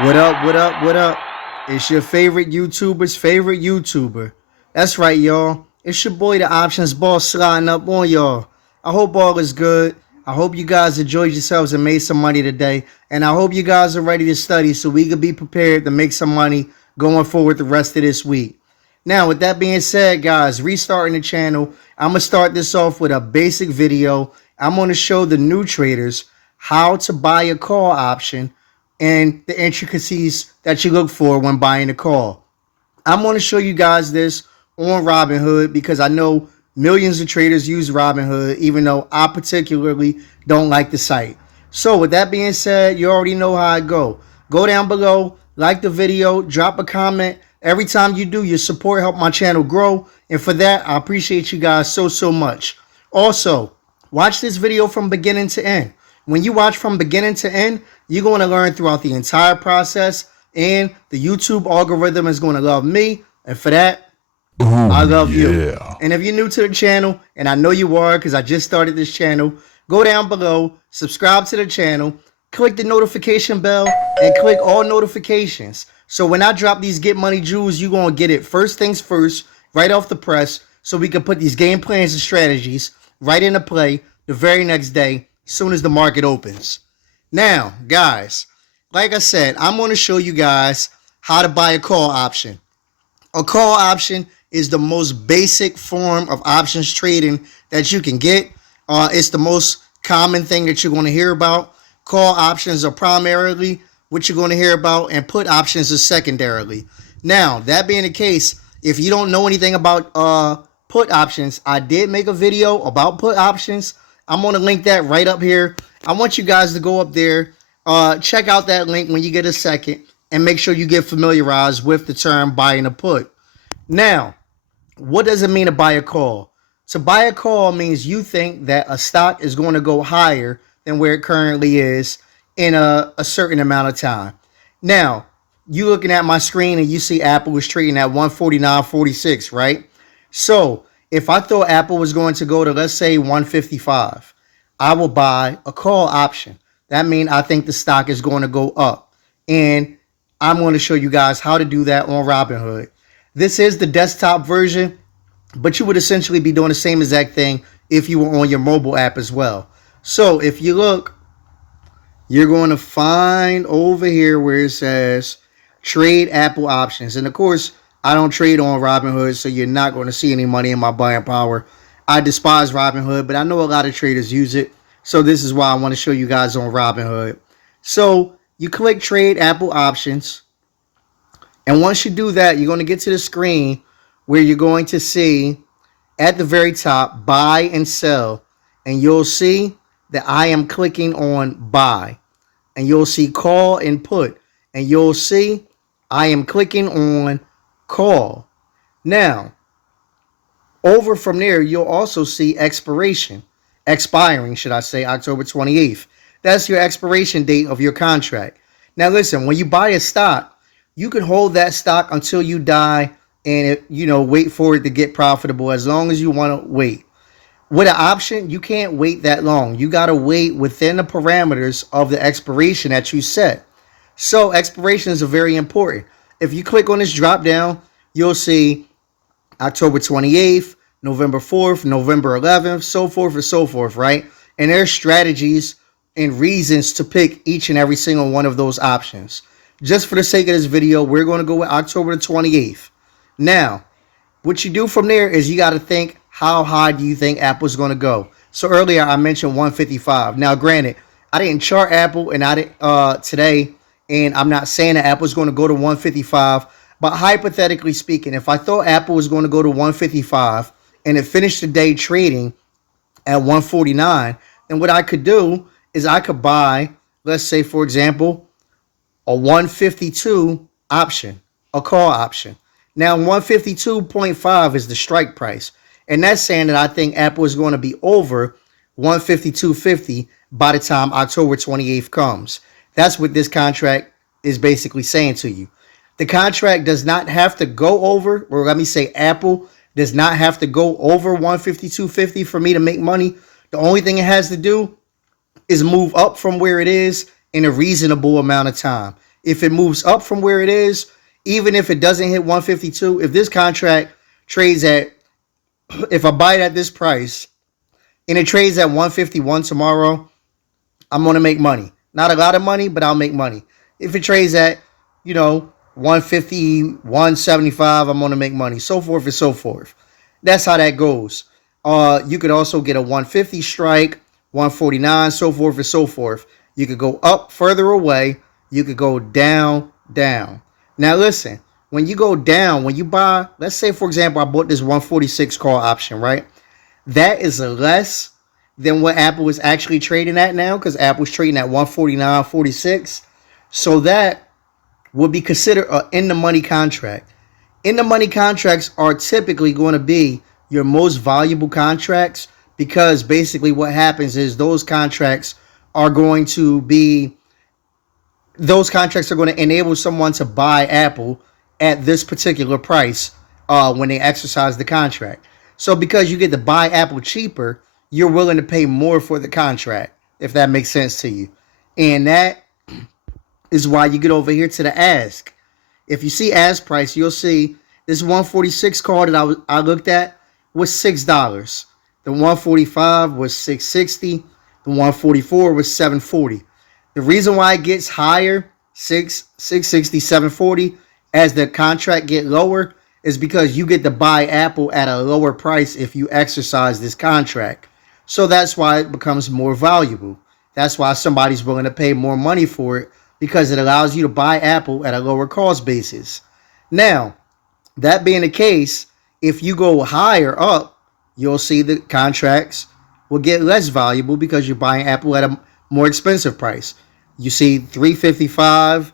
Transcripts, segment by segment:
What up, what up, what up? It's your favorite YouTuber's favorite YouTuber. That's right, y'all. It's your boy, the Options Boss, sliding up on y'all. I hope all is good. I hope you guys enjoyed yourselves and made some money today. And I hope you guys are ready to study so we can be prepared to make some money going forward the rest of this week. Now, with that being said, guys, restarting the channel, I'm going to start this off with a basic video. I'm going to show the new traders how to buy a call option and the intricacies that you look for when buying a call. I'm going to show you guys this on Robinhood because I know millions of traders use Robinhood, even though I particularly don't like the site. So with that being said, you already know how I go. Go down below, like the video, drop a comment. Every time you do, your support helps my channel grow. And for that, I appreciate you guys so much. Also, watch this video from beginning to end. When you watch from beginning to end, you're going to learn throughout the entire process, and the YouTube algorithm is going to love me, and for that, I love you. And if you're new to the channel, and I know you are because I just started this channel, go down below, subscribe to the channel, click the notification bell, and click all notifications. So when I drop these Get Money Jewels, you're going to get it first things first, right off the press, so we can put these game plans and strategies right into play the very next day, as soon as the market opens. Now, guys, like I said, I'm going to show you guys how to buy a call option. A call option is the most basic form of options trading that you can get. It's the most common thing that you're going to hear about. Call options are primarily what you're going to hear about, and put options is secondarily. Now, that being the case, if you don't know anything about put options, I did make a video about put options. I'm going to link that right up here. I want you guys to go up there, check out that link when you get a second, and make sure you get familiarized with the term buying a put. Now, what does it mean to buy a call? To buy a call means you think that a stock is going to go higher than where it currently is in a certain amount of time. Now, you looking at my screen and you see Apple is trading at 149.46, right? So, if I thought Apple was going to go to, let's say, 155, I will buy a call option. That means I think the stock is going to go up. And I'm going to show you guys how to do that on Robinhood. This is the desktop version, but you would essentially be doing the same exact thing if you were on your mobile app as well. So if you look, you're going to find over here where it says trade Apple options. And of course, I don't trade on Robinhood, so you're not going to see any money in my buying power. I despise Robinhood, but I know a lot of traders use it. So this is why I want to show you guys on Robinhood. So you click trade Apple options. And once you do that, you're going to get to the screen where you're going to see at the very top, buy and sell. And you'll see that I am clicking on buy. And you'll see call and put. And you'll see I am clicking on call. Now, over from there, you'll also see expiring, should I say, October 28th. That's your expiration date of your contract. Now, listen, when you buy a stock, you can hold that stock until you die and, wait for it to get profitable as long as you want to wait. With an option, you can't wait that long. You got to wait within the parameters of the expiration that you set. So expirations are very important. If you click on this drop down, you'll see October 28th, November 4th, November 11th, so forth and so forth, right? And there's strategies and reasons to pick each and every single one of those options. Just for the sake of this video, we're going to go with October the 28th. Now, what you do from there is you got to think, how high do you think Apple's going to go? So earlier I mentioned 155. Now, granted, I didn't chart Apple and I didn't today, and I'm not saying that Apple's going to go to 155. But hypothetically speaking, if I thought Apple was going to go to 155 and it finished the day trading at 149, then what I could do is I could buy, let's say, for example, a 152 option, a call option. Now, 152.5 is the strike price. And that's saying that I think Apple is going to be over 152.50 by the time October 28th comes. That's what this contract is basically saying to you. The contract does not have to go over, or let me say Apple does not have to go over 152.50 for me to make money. The only thing it has to do is move up from where it is in a reasonable amount of time. If it moves up from where it is, even if it doesn't hit 152, if this contract trades at, if I buy it at this price and it trades at 151 tomorrow, I'm going to make money. Not a lot of money, but I'll make money. If it trades at, 150, 175, I'm going to make money. So forth and so forth. That's how that goes. You could also get a 150 strike, 149, so forth and so forth. You could go up further away. You could go down, down. Now listen, when you go down, when you buy, let's say for example, I bought this 146 call option, right? That is less than what Apple is actually trading at now, because Apple's trading at 149.46. So that would be considered an in-the-money contract. In-the-money contracts are typically going to be your most valuable contracts, because basically what happens is those contracts are going to enable someone to buy Apple at this particular price when they exercise the contract. So because you get to buy Apple cheaper, you're willing to pay more for the contract, if that makes sense to you. And that is why you get over here to the ask. If you see ask price, you'll see this 146 call that I looked at was $6. The 145 was $6.60. The 144 was $7.40. The reason why it gets higher, $6.60, $7.40, as the contract get lower, is because you get to buy Apple at a lower price if you exercise this contract. So that's why it becomes more valuable. That's why somebody's willing to pay more money for it, because it allows you to buy Apple at a lower cost basis. Now, that being the case, if you go higher up, you'll see the contracts will get less valuable because you're buying Apple at a more expensive price. You see $355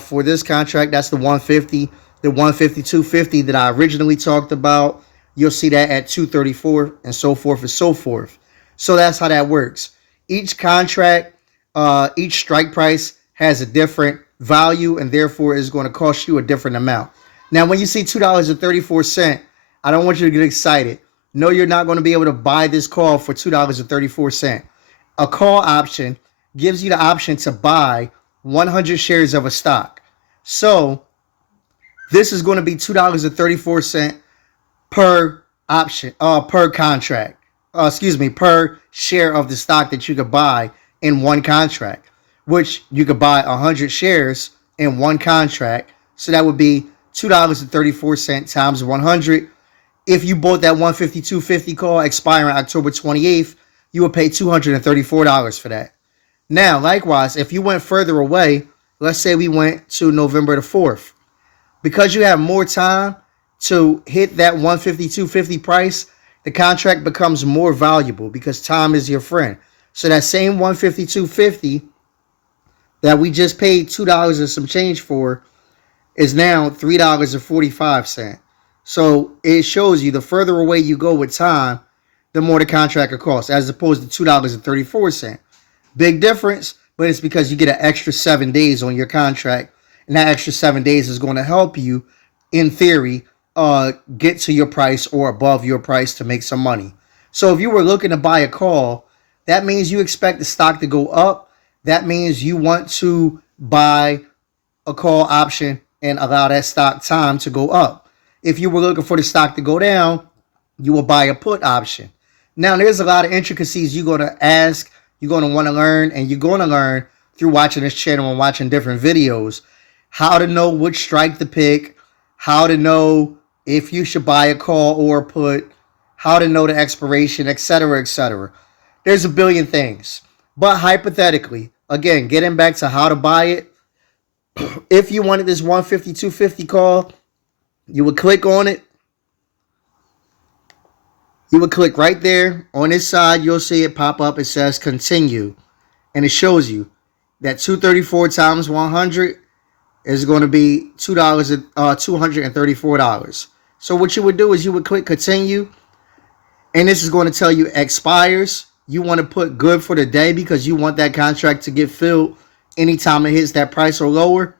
for this contract. That's the 150. The 152.50 that I originally talked about, you'll see that at $234, and so forth and so forth. So that's how that works. Each contract, each strike price has a different value, and therefore is going to cost you a different amount. Now, when you see $2.34, I don't want you to get excited. No, you're not going to be able to buy this call for $2.34. A call option gives you the option to buy 100 shares of a stock. So this is going to be $2.34 per option, per contract. Per share of the stock that you could buy in one contract, which you could buy 100 shares in one contract. So that would be $2.34 times 100. If you bought that 152.50 call expiring October 28th, you would pay $234 for that. Now, likewise, if you went further away, let's say we went to November the 4th, because you have more time to hit that 152.50 price, the contract becomes more valuable because time is your friend. So that same 152.50 that we just paid $2 and some change for is now $3.45. So it shows you the further away you go with time, the more the contract will cost, as opposed to $2.34. Big difference, but it's because you get an extra 7 days on your contract, and that extra 7 days is going to help you, in theory, get to your price or above your price to make some money. So if you were looking to buy a call, that means you expect the stock to go up. That means you want to buy a call option and allow that stock time to go up. If you were looking for the stock to go down, you will buy a put option. Now, there's a lot of intricacies you're going to ask, you're going to want to learn, and you're going to learn through watching this channel and watching different videos, how to know which strike to pick, how to know if you should buy a call or a put, how to know the expiration, etc., etc. There's a billion things. But hypothetically, again, getting back to how to buy it, if you wanted this 152.50 call, you would click on it. You would click right there. On this side, you'll see it pop up. It says continue. And it shows you that 234 times 100 is going to be $234. So what you would do is you would click continue. And this is going to tell you expires. You want to put good for the day because you want that contract to get filled anytime it hits that price or lower.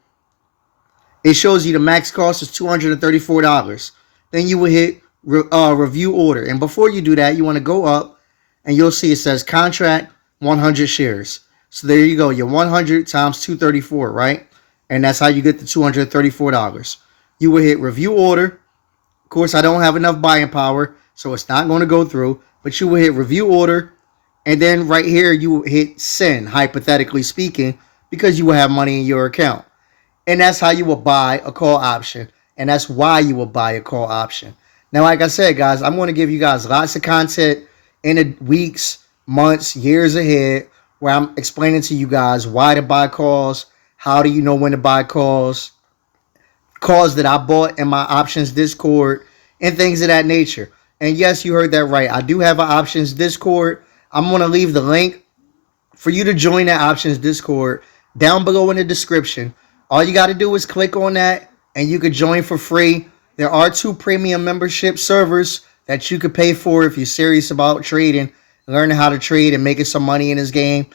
It shows you the max cost is $234. Then you will hit review order. And before you do that, you want to go up and you'll see it says contract 100 shares. So there you go. Your 100 times 234, right? and that's how you get the $234. You will hit review order. Of course, I don't have enough buying power, so it's not going to go through, but you will hit review order, and then right here you will hit send, hypothetically speaking, because you will have money in your account. And that's how you will buy a call option, and that's why you will buy a call option. Now, like I said, guys, I'm going to give you guys lots of content in the weeks, months, years ahead, where I'm explaining to you guys why to buy calls, how do you know when to buy calls that I bought in my options Discord, and things of that nature. And yes, you heard that right. I do have an options Discord. I'm going to leave the link for you to join that options Discord down below in the description. All you got to do is click on that and you can join for free. There are 2 premium membership servers that you could pay for if you're serious about trading, learning how to trade and making some money in this game.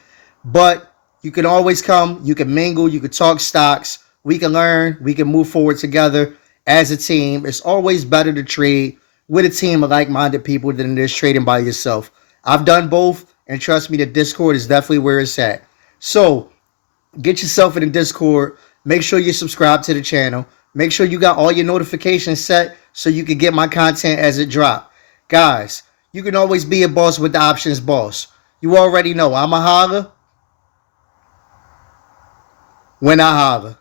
But you can always come, you can mingle, you can talk stocks, we can learn, we can move forward together as a team. It's always better to trade with a team of like-minded people than it is trading by yourself. I've done both, and trust me, the Discord is definitely where it's at. So get yourself in the Discord. Make sure you subscribe to the channel. Make sure you got all your notifications set so you can get my content as it drop. Guys, you can always be a boss with the options boss. You already know I'm a holler when I holler.